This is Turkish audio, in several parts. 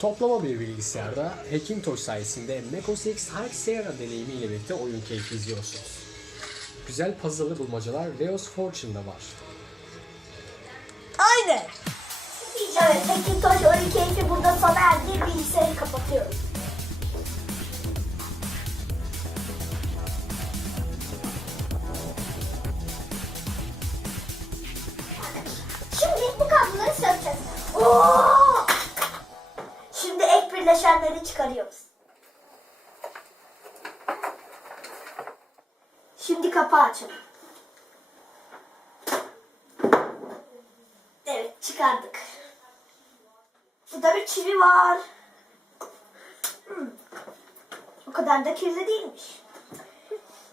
Toplama bir bilgisayarda Hackintosh sayesinde Mac OS X Arc Sierra deneyimiyle birlikte oyun keyfi izliyorsunuz. Güzel puzzle'lı bulmacalar Leo's Fortune'da var. Aynen. Evet, Hackintosh oyun keyfi burada sona erdi. Bilgisayarı kapatıyorum. Şimdi bu kabloları sökeceğiz. Oo! Şimdi ek birleşenleri çıkarıyoruz. Şimdi kapağı açalım. Evet, çıkardık. Burada bir çivi var. O kadar da kirli değilmiş.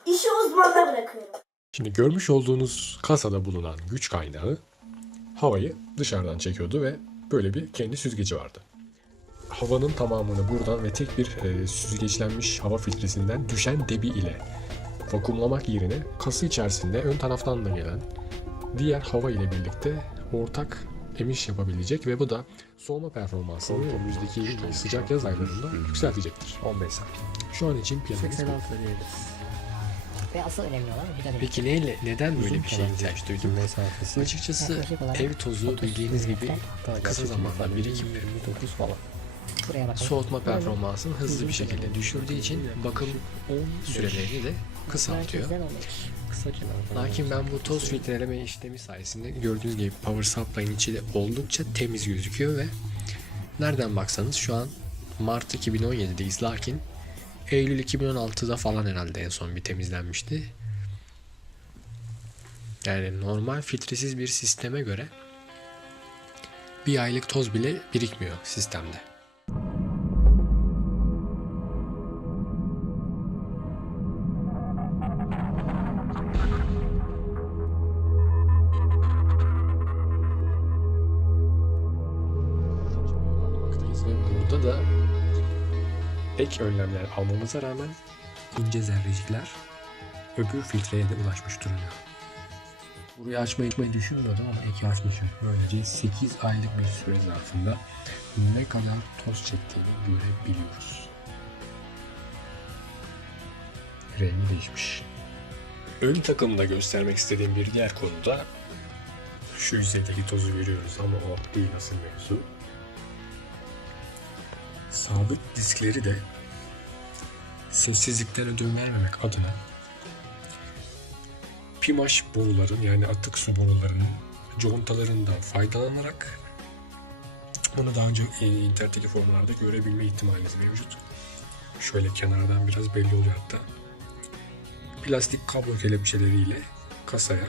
İşi uzmanına bırakıyorum. Şimdi görmüş olduğunuz kasada bulunan güç kaynağı havayı dışarıdan çekiyordu ve böyle bir kendi süzgeci vardı. Havanın tamamını buradan ve tek bir süzgeçlenmiş hava filtresinden düşen debi ile vakumlamak yerine kası içerisinde ön taraftan da gelen diğer hava ile birlikte ortak emiş yapabilecek ve bu da soğuma performansını önümüzdeki sıcak yaz aylarında yükseltecektir. 15 saat. Şu an için planımız bu. 86 diyebiliriz. Ve asıl önemli olan bir de Peki neden böyle bir şeye ihtiyaç duydum? mesafesi. Açıkçası Yaklaşık olarak ev tozu 30 bildiğiniz gibi hatta kısa gerçek zamanda mesafesi birikimlerini 9 falan. Buraya bakalım. soğutma performansını hızlı bir şekilde düşürdüğü için bakım sürelerini de kısaltıyor. Merkezden 15. Kısa kenardan. Lakin ben bu toz filtreleme işlemi sayesinde gördüğünüz gibi power supply'ın içi de oldukça temiz gözüküyor ve nereden baksanız şu an Mart 2017'deyiz lakin Eylül 2016'da falan herhalde en son bir temizlenmişti. Yani normal filtresiz bir sisteme göre bir aylık toz bile birikmiyor sistemde. Bakmaktayız ve burada da ek önlemler almamıza rağmen ince zerrecikler öbür filtreye de ulaşmış durumda. Burayı açmayı düşünmüyordum ama eki açmışım. Böylece 8 aylık bir süre zarfında ne kadar toz çektiğini görebiliyoruz. Rengi değişmiş. Ön takımda göstermek istediğim bir diğer konuda şu yüzeydeki tozu görüyoruz ama o değil asıl mevzu. Sabit diskleri de sessizlikten ödün vermemek adına pimaş boruların yani atık su borularının contalarından faydalanarak bunu daha önce internetteki forumlarda görebilme ihtimaliniz mevcut. Şöyle kenardan biraz belli oluyor hatta. Plastik kablo kelepçeleriyle kasaya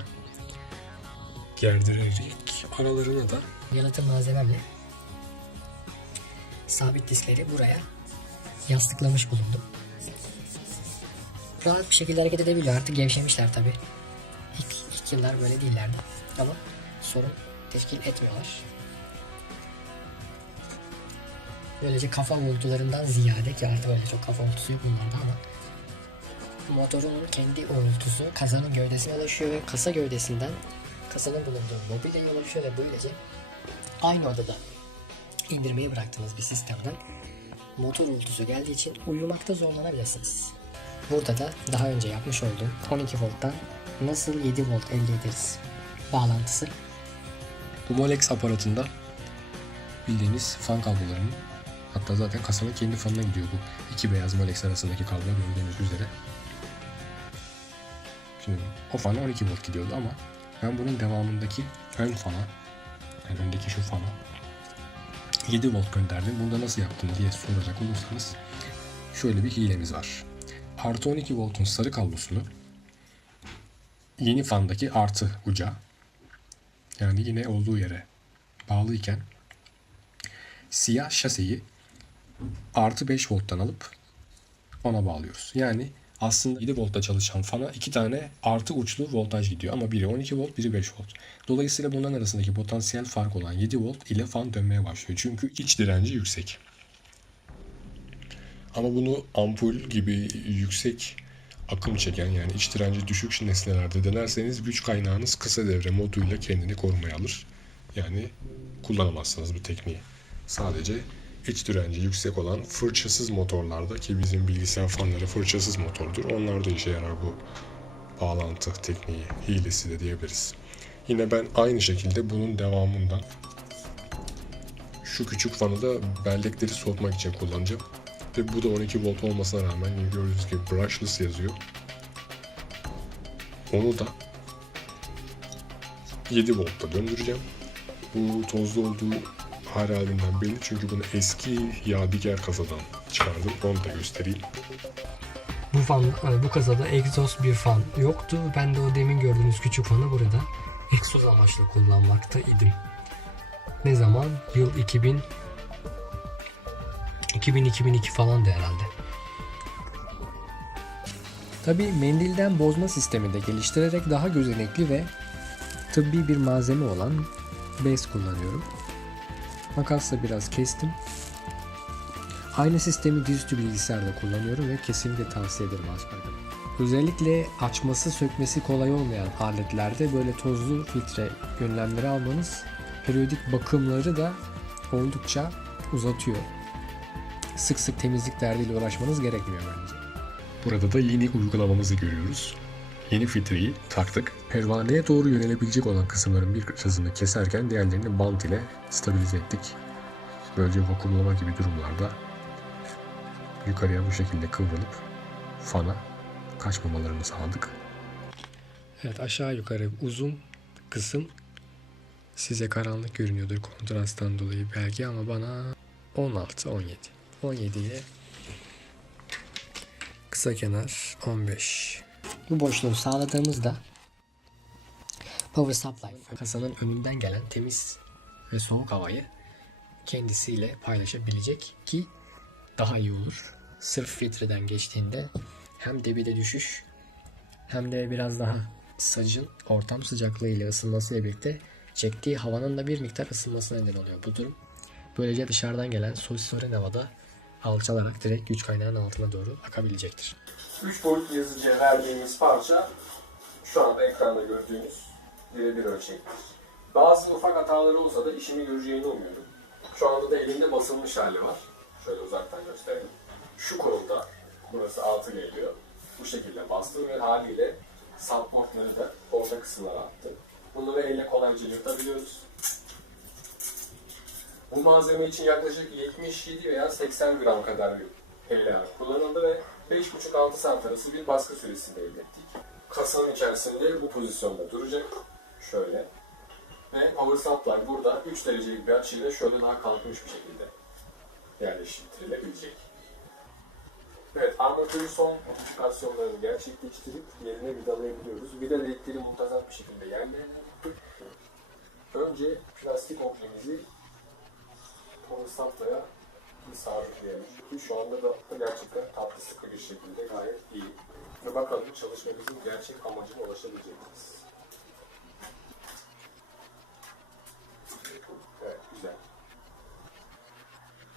gerdirerek aralarına da Yalıtım malzememle sabit diskleri buraya yastıklamış bulundum. Rahat bir şekilde hareket edebiliyor. Artık gevşemişler tabi. İlk yıllar böyle değillerdi. Ama sorun teşkil etmiyorlar. Böylece kafa uğultularından ziyade ki artık öyle çok kafa uğultusu yok bunlarda ama motorun kendi uğultusu kazanın gövdesine ulaşıyor ve kasa gövdesinden kasanın bulunduğu mobilyaya ulaşıyor ve böylece aynı odada indirmeyi bıraktığınız bir sistemden motor uğultusu geldiği için uyumakta zorlanabilirsiniz. Burada da daha önce yapmış olduğum 12 volttan nasıl 7 volt elde ederiz bağlantısı. bu Molex aparatında bildiğiniz fan kablolarının hatta zaten kasanın kendi fanına gidiyor bu iki beyaz Molex arasındaki kablo gördüğünüz üzere. Şimdi o fana 12 volt gidiyordu ama ben bunun devamındaki ön fana yani öndeki şu fana 7 volt gönderdim. Bunu da nasıl yaptım diye soracak olursanız şöyle bir hilemiz var. Artı 12 voltun sarı kablosunu yeni fandaki artı uca yani yine olduğu yere bağlıyken siyah şaseyi artı 5 volttan alıp ona bağlıyoruz. Yani aslında 7 voltta çalışan fana 2 tane artı uçlu voltaj gidiyor ama biri 12 volt biri 5 volt. Dolayısıyla bunların arasındaki potansiyel fark olan 7 volt ile fan dönmeye başlıyor. Çünkü iç direnci yüksek. Ama bunu ampul gibi yüksek akım çeken yani iç direnci düşük nesnelerde denerseniz güç kaynağınız kısa devre moduyla kendini korumaya alır. Yani kullanamazsınız bu tekniği. Sadece iç direnci yüksek olan fırçasız motorlarda, ki bizim bilgisayar fanları fırçasız motordur, onlarda işe yarar bu bağlantı tekniği, hilesi de diyebiliriz. Yine ben aynı şekilde bunun devamından şu küçük fanı da bellekleri soğutmak için kullanacağım. Ve bu da 12 volt olmasına rağmen gördüğünüz gibi brushless yazıyor. Onu da 7 voltta döndüreceğim. Bu tozlu olduğu halinden belli, çünkü bunu eski yadigar kasadan çıkardım. Onu da göstereyim. Bu kasada egzoz bir fan yoktu. Ben de o demin gördüğünüz küçük fanı burada egzoz amaçlı kullanmakta idim. Ne zaman? Yıl 2002 falandı herhalde. Tabii mendilden bozma sistemi de geliştirerek daha gözenekli ve tıbbi bir malzeme olan bez kullanıyorum. Makasla biraz kestim. Aynı sistemi dizüstü bilgisayarda kullanıyorum ve kesinlikle tavsiye ederim Asperger'e. Özellikle açması sökmesi kolay olmayan aletlerde böyle tozlu filtre önlemleri almanız periyodik bakımları da oldukça uzatıyor. Sık sık temizlik derdiyle uğraşmanız gerekmiyor bence. Burada da yeni uygulamamızı görüyoruz. Yeni filtreyi taktık. Pervaneye doğru yönelebilecek olan kısımların bir kısmını keserken diğerlerini bant ile stabilize ettik. Böylece vakumlama gibi durumlarda yukarıya bu şekilde kıvrılıp fana kaçmamalarını sağladık. Evet, aşağı yukarı uzun kısım size karanlık görünüyordur kontrasttan dolayı belki, ama bana 17 ile kısa kenar 15. Bu boşluğu sağladığımızda power supply kasanın önünden gelen temiz ve soğuk havayı kendisiyle paylaşabilecek ki daha iyi olur. Sırf filtreden geçtiğinde hem debide düşüş hem de biraz daha sacın ortam sıcaklığı ile ısınmasıyla birlikte çektiği havanın da bir miktar ısınmasına neden oluyor bu durum. Böylece dışarıdan gelen soğuk havada alçalarak direkt güç kaynağının altına doğru akabilecektir. 3 boyutlu yazıcıya verdiğimiz parça şu anda ekranda gördüğünüz birebir ölçektir. Bazı ufak hataları olsa da işimi göreceğini umuyorum. Şu anda da elimde basılmış hali var. Şöyle uzaktan göstereyim. Şu kolda burası 6 geliyor. Bu şekilde bastım ve haliyle supportları da orta kısımlara attı. Bunları elle kolayca yırtabiliyoruz. Bu malzeme için yaklaşık 77 veya 80 gram kadar bir PLA kullanıldı ve 5,5-6 saat arası bir baskı süresinde elde ettik. Kasanın içerisinde bu pozisyonda duracak. Şöyle. Ve power supply burada 3 derecelik bir açıyla şöyle daha kalkmış bir şekilde yerleştirilebilecek. Evet, armatürün son modifikasyonlarını gerçekleştirip yerine vidalayabiliyoruz. Vida delikleri muntazam bir şekilde yerlerine tuttuk. Önce plastik objemizi power supply'a sabitleyelim. Şu anda da gerçekten tatlı sıkı bir şekilde gayet iyi. Ve bakalım çalışmamızın gerçek amacına ulaşabilecek miyiz? Evet, güzel.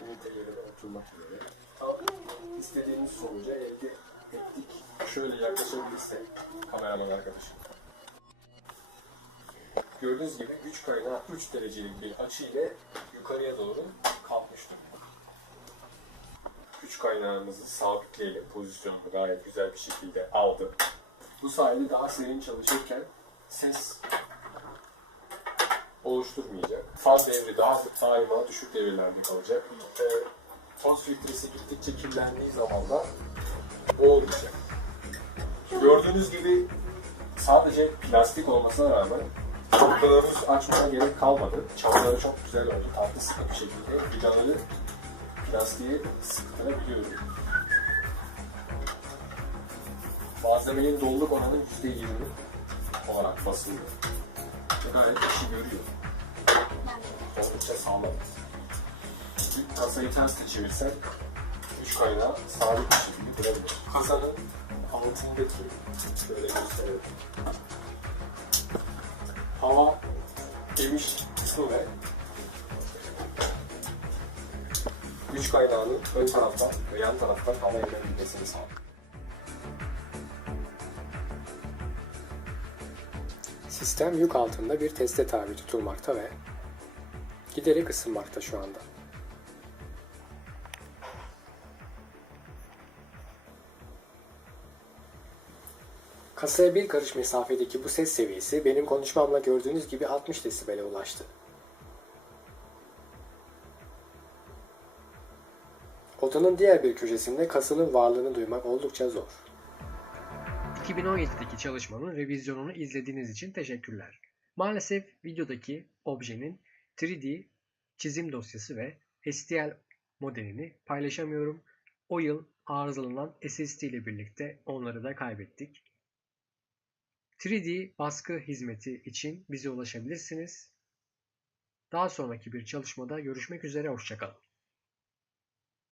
Üniteleri de oturmak üzere. Tam istediğimiz sonuca elde ettik. Şöyle yaklaşabilirsek kameraman arkadaşım. Gördüğünüz gibi güç kaynağı 3 derecelik bir açı ile yukarıya doğru kalkmıştır. Güç kaynağımızı sabitleyelim. Pozisyonunu gayet güzel bir şekilde aldı. Bu sayede daha serin çalışırken ses oluşturmayacak. Fan devri daima düşük devirlerde kalacak. Toz filtresi gittikçe kirlendiği zaman da olmayacak. Gördüğünüz gibi sadece plastik olmasına rağmen çaplarımız açmaya gerek kalmadı. Çapları çok güzel oldu. Tatlı sıkı bir şekilde vidaları plastiğe sıkıştırabiliyorum. Malzemenin doluluk oranı %20 olarak basılıyor. Gayet işi görüyor. Oldukça sağlam. Bir kasayı ters de çevirsen güç kaynağı sabit bir şekilde durabilir. Kasanın altındaki şöyle gösterelim. Hava emiş kısmı ve güç kaynağının ön taraftan ve yan taraftan hava emilebilmesini sağlar. Sistem yük altında bir teste tabi tutulmakta ve giderek ısınmakta şu anda. Kasaya bir karış mesafedeki bu ses seviyesi benim konuşmamla gördüğünüz gibi 60 desibele ulaştı. Odanın diğer bir köşesinde kasanın varlığını duymak oldukça zor. 2017'deki çalışmanın revizyonunu izlediğiniz için teşekkürler. Maalesef videodaki objenin 3D çizim dosyası ve STL modelini paylaşamıyorum. O yıl arızalanan SSD ile birlikte onları da kaybettik. 3D baskı hizmeti için bize ulaşabilirsiniz. Daha sonraki bir çalışmada görüşmek üzere, hoşça kalın.